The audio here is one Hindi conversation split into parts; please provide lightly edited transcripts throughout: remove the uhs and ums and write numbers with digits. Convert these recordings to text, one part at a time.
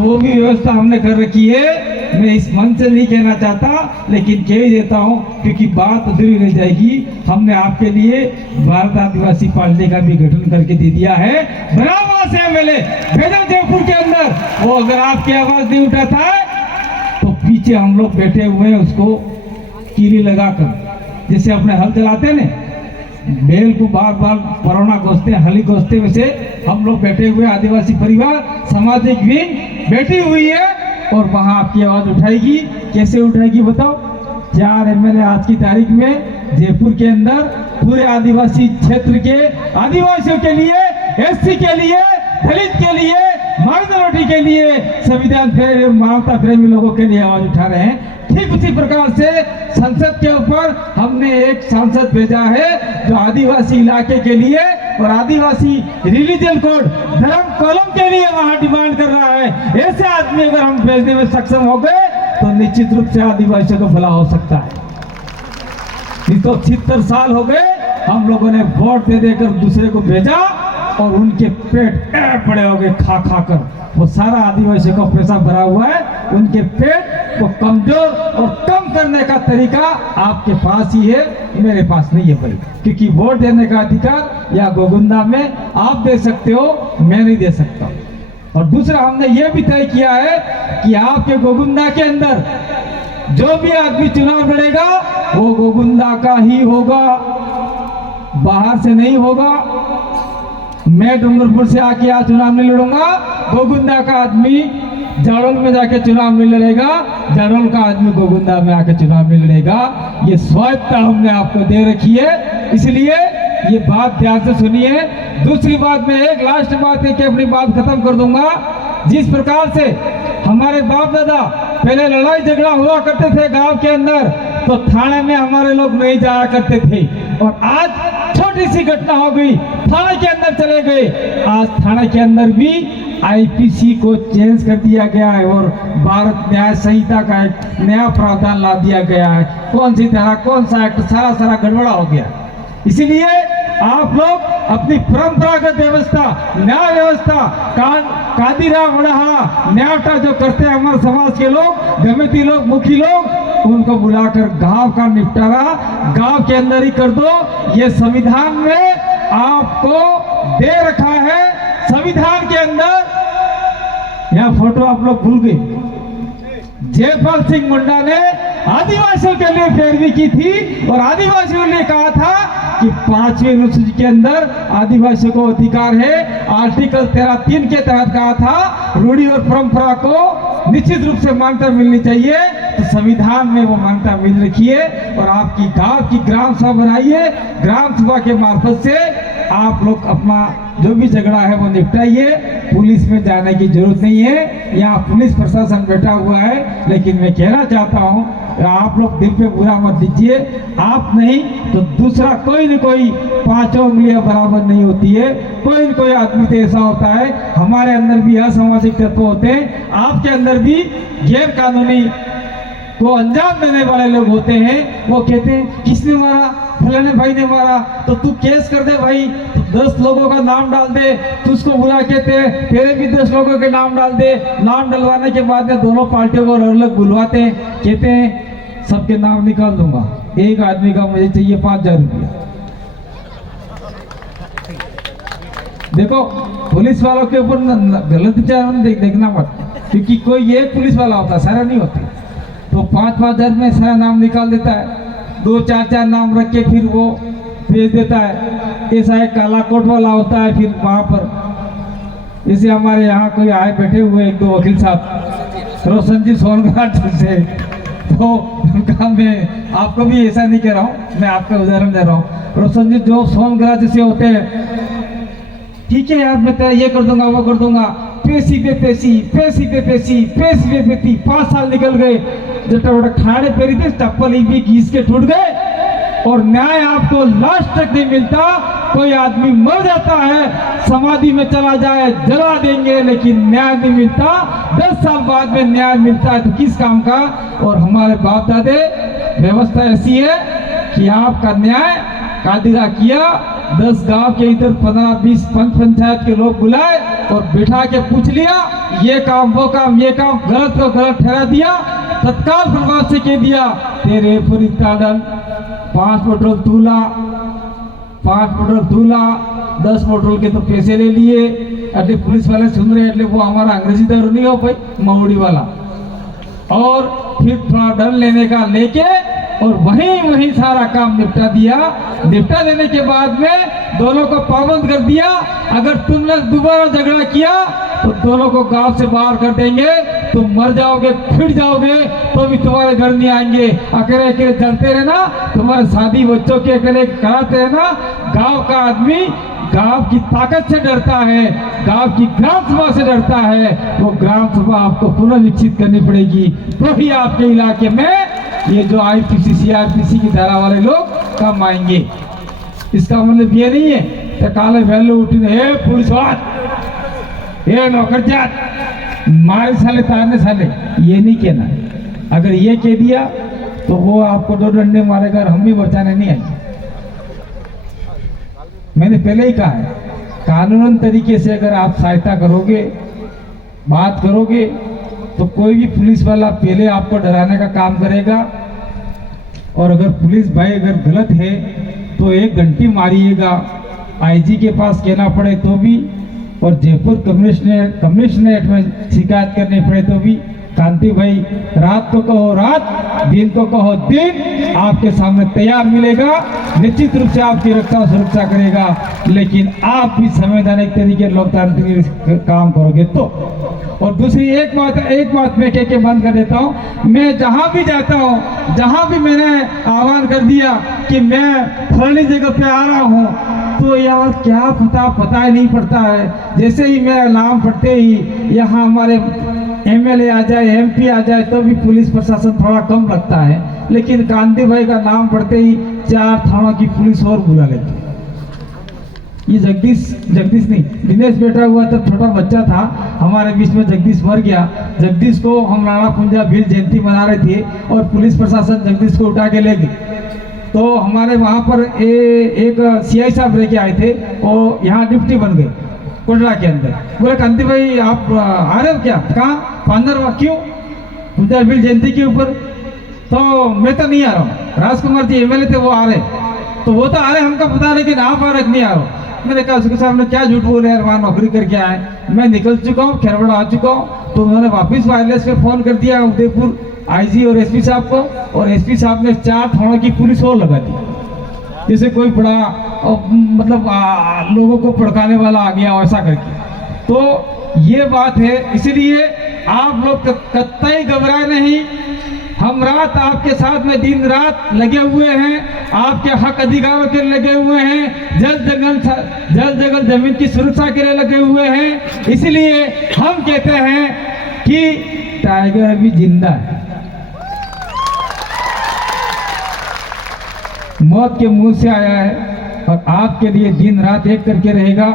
वो भी व्यवस्था हमने कर रखी है। मैं इस मन से नहीं कहना चाहता, लेकिन कह ही देता हूँ क्योंकि बात अधूरी रह जाएगी। हमने आपके लिए भारत आदिवासी पार्टी का भी गठन करके दे दिया है। बराबर से एमएलए भेजा जयपुर के अंदर, वो अगर आपकी आवाज नहीं उठाता है तो पीछे हम लोग बैठे हुए हैं, उसको कीली लगाकर, जैसे अपने हल चलाते हैं ना, बेल को बार बार परोना घोसते हली घोसते, वैसे हम लोग बैठे हुए आदिवासी परिवार सामाजिक विंग बैठी हुई है और वहां आपकी आवाज उठाएगी। कैसे उठाएगी बताओ? 4 एमएलए आज की तारीख में जयपुर के अंदर पूरे आदिवासी क्षेत्र के आदिवासियों के लिए, एससी के लिए, दलित के लिए, माइनॉरिटी के लिए, संविधान प्रेमी, मानवता प्रेमी लोगों के लिए आवाज उठा रहे हैं। ठीक उसी प्रकार से संसद के ऊपर हमने एक सांसद भेजा है जो आदिवासी इलाके के लिए और आदिवासी रिलीजन कोड, धर्म कॉलम के लिए वहां डिमांड कर रहा है। ऐसे आदमी अगर हम भेजने में सक्षम हो गए तो निश्चित रूप से आदिवासियों को भला हो सकता है। नहीं तो 76 साल हो गए हम लोगों ने वोट दे देकर दूसरे को भेजा और उनके पेट पड़े हो गए खा खा कर। वो सारा आदिवासियों का पैसा भरा हुआ है, उनके पेट को कमजोर और कम करने का तरीका आपके पास ही है, मेरे पास नहीं है भाई। क्योंकि वोट देने का अधिकार या गोगुंदा में आप दे सकते हो, मैं नहीं दे सकता। और दूसरा हमने ये भी तय किया है कि आपके गोगुंदा के अंदर जो भी आदमी चुनाव लड़ेगा वो गोगुंदा का ही होगा, बाहर से नहीं होगा। मैं डूंगरपुर से आके यहाँ चुनाव नहीं लड़ूंगा, गोगुंदा का आदमी जाडोल में जाके चुनाव नहीं लड़ेगा, जाडोल का आदमी गोगुंदा में आके चुनाव नहीं लड़ेगा। ये स्वायत्ता हमने आपको दे रखी है, इसलिए ये बात ध्यान से सुनिए। दूसरी बात, मैं एक लास्ट बात है कि अपनी बात खत्म कर दूंगा। जिस प्रकार से हमारे बाप दादा पहले लड़ाई झगड़ा हुआ करते थे गांव के अंदर, तो थाने में हमारे लोग नहीं जाया करते थे, और आज छोटी सी घटना हो गई थाने के अंदर चले गए। आज थाने के अंदर भी आईपीसी को चेंज कर दिया गया है और भारत न्याय संहिता का एक नया प्रावधान ला दिया गया है। कौन सी धारा, कौन सा एक्ट, सारा गड़बड़ा हो गया। इसीलिए आप लोग अपनी परंपरागत व्यवस्था, न्याय व्यवस्था, कादिरा वड़हा न्यायटा जो करते हैं हमारे समाज के लोग, गमेती लोग, मुखी लोग, उनको बुलाकर गांव का निपटारा गांव के अंदर ही कर दो। ये संविधान में आपको दे रखा है। संविधान के अंदर यह फोटो आप लोग भूल गए, जयपाल सिंह मुंडा ने आदिवासियों के लिए पैरवी की थी और आदिवासियों ने कहा था कि 5वीं अनुसूची के अंदर आदिवासियों को अधिकार है। आर्टिकल 13(3) के तहत कहा था रूढ़ी और परंपरा को निश्चित रूप से मान्यता मिलनी चाहिए, तो संविधान में वो मान्यता मिल रखी है। और आपकी गांव की ग्राम सभा बनाइए, ग्राम सभा के मार्फत से आप लोग अपना जो भी झगड़ा है वो निपटाइए। पुलिस में जाने की जरूरत नहीं है, यहाँ पुलिस प्रशासन बैठा हुआ है। लेकिन मैं कहना चाहता हूँ आप लोग दिल पे बुरा मत लीजिए, आप नहीं तो दूसरा कोई न कोई 5 उंगलियां बराबर नहीं होती है। कोई न कोई आदमी तो ऐसा होता है, हमारे अंदर भी असामाजिक तत्व होते हैं, आपके अंदर भी गैर कानूनी को अंजाम देने वाले लोग होते हैं। वो कहते हैं किसने मारा, फलाने भाई ने मारा, तो तू केस कर दे भाई, तो 10 लोगों का नाम डाल दे, तू उसको बुला के तेरे भी 10 लोगों के नाम डाल दे। नाम डलवाने के बाद में दोनों पार्टियों को अलग बुलवाते हैं, कहते हैं सबके नाम निकाल दूंगा, एक आदमी का मुझे चाहिए 5000 रुपया। देखो पुलिस वालों के ऊपर गलत विचार देखना मत, क्योंकि कोई एक पुलिस वाला होता है, सारा नहीं होते। तो 5,000 में सारा नाम निकाल देता है, 2-4 नाम रख के फिर वो भेज देता है। ऐसा एक काला कोट वाला होता है। फिर वहाँ पर जैसे हमारे यहाँ कोई आए बैठे हुए 1-2 वकील साहब, रोशन जी सोनघाट से, तो उनका मैं आपको भी ऐसा नहीं कह रहा हूँ, मैं आपका उदाहरण दे रहा हूँ। रोशन जी जो सोनघाट से होते हैं, ठीक है यार मैं तेरा ये कर दूंगा, वो कर दूंगा, पेशी पे पेशी, पेशी पे पेशी, पेशी पे पेशी। 5 साल निकल गए, जटा खाड़े पेरी थे, चप्पल भी घीस के टूट गए और न्याय आपको लास्ट तक नहीं मिलता। कोई आदमी मर जाता है, समाधि में चला जाए, जला देंगे, लेकिन न्याय नहीं मिलता। 10 साल बाद में न्याय मिलता है तो किस काम का। और हमारे बाप दादे व्यवस्था ऐसी है कि आपका न्याय कादिरा किया, 10 गांव के इधर 15-20 पंचायत के लोग बुलाए और बिठा के पूछ लिया, ये काम वो काम, ये काम गलत को गलत ठहरा दिया, तत्काल प्रभाव से कह दिया तेरे ऊपर इतना दंड, 5 पेट्रोल तूला, 10 पेट्रोल के तो पैसे ले लिए। अरे पुलिस वाले सुन रहे हैं, वो हमारा अंग्रेजी दारू नहीं हो भाई, मऊड़ी वाला। और फिर थोड़ा दंड लेने का लेके और वहीं सारा काम निपटा दिया। निपटा देने के बाद में दोनों को पाबंद कर दिया, अगर तुम लोग दोबारा झगड़ा किया तो दोनों को गांव से बाहर कर देंगे, तुम मर जाओगे, फिर जाओगे तो भी तुम्हारे घर नहीं आएंगे। अकेले अकेले चलते रहना, तुम्हारे शादी बच्चों के अकेले कराते रहना। गांव का आदमी गांव की ताकत से डरता है, गांव की ग्राम सभा से डरता है। वो ग्राम सभा आपको पुनः विकसित करनी पड़ेगी, तो ही आपके इलाके में ये जो IPC CRPC की धारा वाले लोग कम आएंगे। इसका मतलब ये नहीं है कि काले वैल्यू उठने पुलिस वाला ये नौकर जात मारे साले तारने साले, ये नहीं कहना है। अगर ये कह दिया तो वो आपको 2 डंडे मारेगा और हम भी बचाने नहीं आएंगे। मैंने पहले ही कहा है, कानूनन तरीके से अगर आप सहायता करोगे, बात करोगे, तो कोई भी पुलिस वाला पहले आपको डराने का काम करेगा। और अगर पुलिस भाई अगर गलत है तो 1 घंटी मारिएगा, IG के पास कहना पड़े तो भी, और जयपुर कमिश्नरेट में शिकायत करनी पड़े तो भी। कांति भाई रात को कहो रात, दिन को कहो दिन, आपके सामने तैयार मिलेगा, निश्चित रूप से आपकी रक्षा सुरक्षा करेगा। लेकिन आप भी संवैधानिक तरीके लोकतांत्रिक काम करोगे तो। और दूसरी एक बात मैं कह के बंद कर देता हूँ, मैं जहाँ भी जाता हूँ, जहाँ भी मैंने आह्वान कर दिया कि मैं फलानी जगह पे आ रहा हूँ, तो यार क्या पता ही नहीं पड़ता है। जैसे ही मेरा नाम पढ़ते ही यहाँ हमारे MLA आ जाए, MP आ जाए तो भी पुलिस प्रशासन थोड़ा कम लगता है, लेकिन कांति भाई का नाम पढ़ते ही 4 थानों की पुलिस और बुला लेती। ये जगदीश नहीं, दिनेश बैठा हुआ तब छोटा बच्चा था हमारे बीच में, जगदीश मर गया। जगदीश को हम राणा पुंजा भील जयंती मना रहे थे और पुलिस प्रशासन जगदीश को उठा के ले गई। तो हमारे वहाँ पर एक CI साहब लेके आए थे, वो यहाँ डिप्टी बन गए कोटला के अंदर। बोले कांति भाई आप आ रहे हो क्या? कहाँ? पांडरवा। क्यों? पुंजा भील जयंती के ऊपर। तो मैं तो नहीं आ रहा हूँ, राजकुमार जी MLA थे वो आ रहे, तो वो तो आ रहे हमको पता, लेकिन आप आ रहे नहीं आ रहे हो। मैंने कहा उसके सामने क्या झूठ बोले यार, वहाँ नौकरी करके आए, मैं निकल चुका हूँ, खेरवड़ा आ चुका हूँ। तो उन्होंने वापस वायरलेस पे फोन कर दिया उदयपुर IG और SP साहब को, और SP साहब ने 4 थानों की पुलिस और लगा दी, जैसे कोई बड़ा मतलब लोगों को भड़काने वाला आ गया ऐसा करके। तो ये बात है, इसलिए आप लोग कतई घबराए नहीं। हम रात आपके साथ में दिन रात लगे हुए हैं, आपके हक अधिकारों के लिए लगे हुए हैं, जल जंगल जमीन की सुरक्षा के लिए लगे हुए हैं। इसलिए हम कहते हैं कि टाइगर अभी जिंदा है, मौत के मुंह से आया है और आपके लिए दिन रात एक करके रहेगा।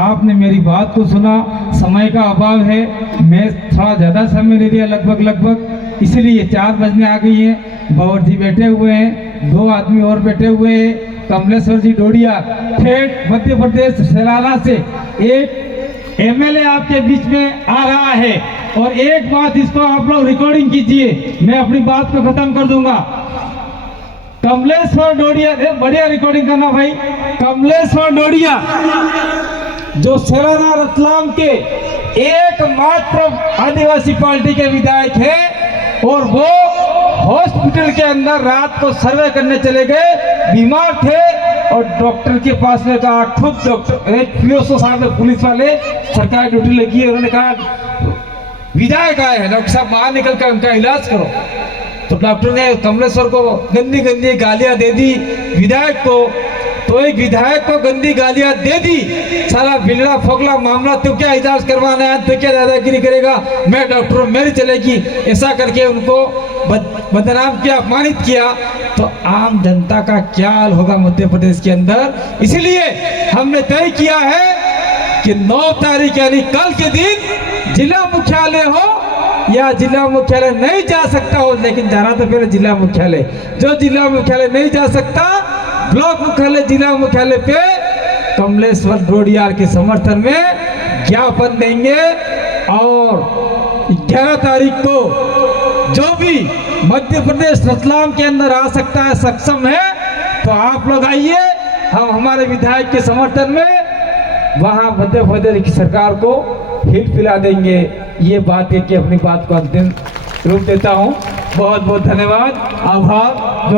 आपने मेरी बात को सुना, समय का अभाव है, मैं थोड़ा ज़्यादा समय ले लिया लगभग, इसलिए 4 बजने आ गई है। बाबर जी बैठे हुए हैं, 2 आदमी और बैठे हुए हैं, कमलेश्वर जी डोडिया ठेठ मध्य प्रदेश सैलाना से एक MLA आपके बीच में आ रहा है। और एक बात इसको आप लोग रिकॉर्डिंग कीजिए, मैं अपनी बात को खत्म कर दूंगा। कमलेश्वर डोडिया, बढ़िया रिकॉर्डिंग करना भाई। कमलेश्वर डोडिया जो सैलाना रतलाम के एकमात्र आदिवासी पार्टी के विधायक है, और वो हॉस्पिटल के अंदर रात को सर्वे करने चले गए, बीमार थे, और डॉक्टर के पास में कहा, खुद डॉक्टर एक PSO साहब पुलिस वाले सरकारी ड्यूटी लगी है, उन्होंने कहा विधायक आए हैं, डॉक्टर साहब बाहर निकल कर उनका इलाज करो। तो डॉक्टर ने कमलेश्वर को गंदी गालियां दे दी, विधायक को। तो एक विधायक को गंदी गालियां दे दी, सारा बिगड़ा फोगला मामला, तो क्या इलाज करवाना है, तो क्या दादागिरी करेगा, मैं डॉक्टर मेरी चलेगी, ऐसा करके उनको बदनाम किया, अपमानित किया। तो आम जनता का क्या हाल होगा मध्य प्रदेश के अंदर। इसलिए हमने तय किया है कि 9 तारीख यानी कल के दिन जिला मुख्यालय हो या जिला मुख्यालय नहीं जा सकता हो, लेकिन जाना तो पहले जिला मुख्यालय। जो जिला मुख्यालय नहीं जा सकता ब्लॉक मुख्यालय जिला मुख्यालय पे कमलेश्वर डोडियार के समर्थन में ज्ञापन देंगे। और 11 तारीख को जो भी मध्य प्रदेश रतलाम के अंदर आ सकता है, सक्षम है, तो आप लोग आइए, हम हमारे विधायक के समर्थन में वहां मध्य प्रदेश की सरकार को हिट पिला देंगे। ये बात है कि अपनी बात को अंतिम रूप देता हूं। बहुत बहुत धन्यवाद, आभार।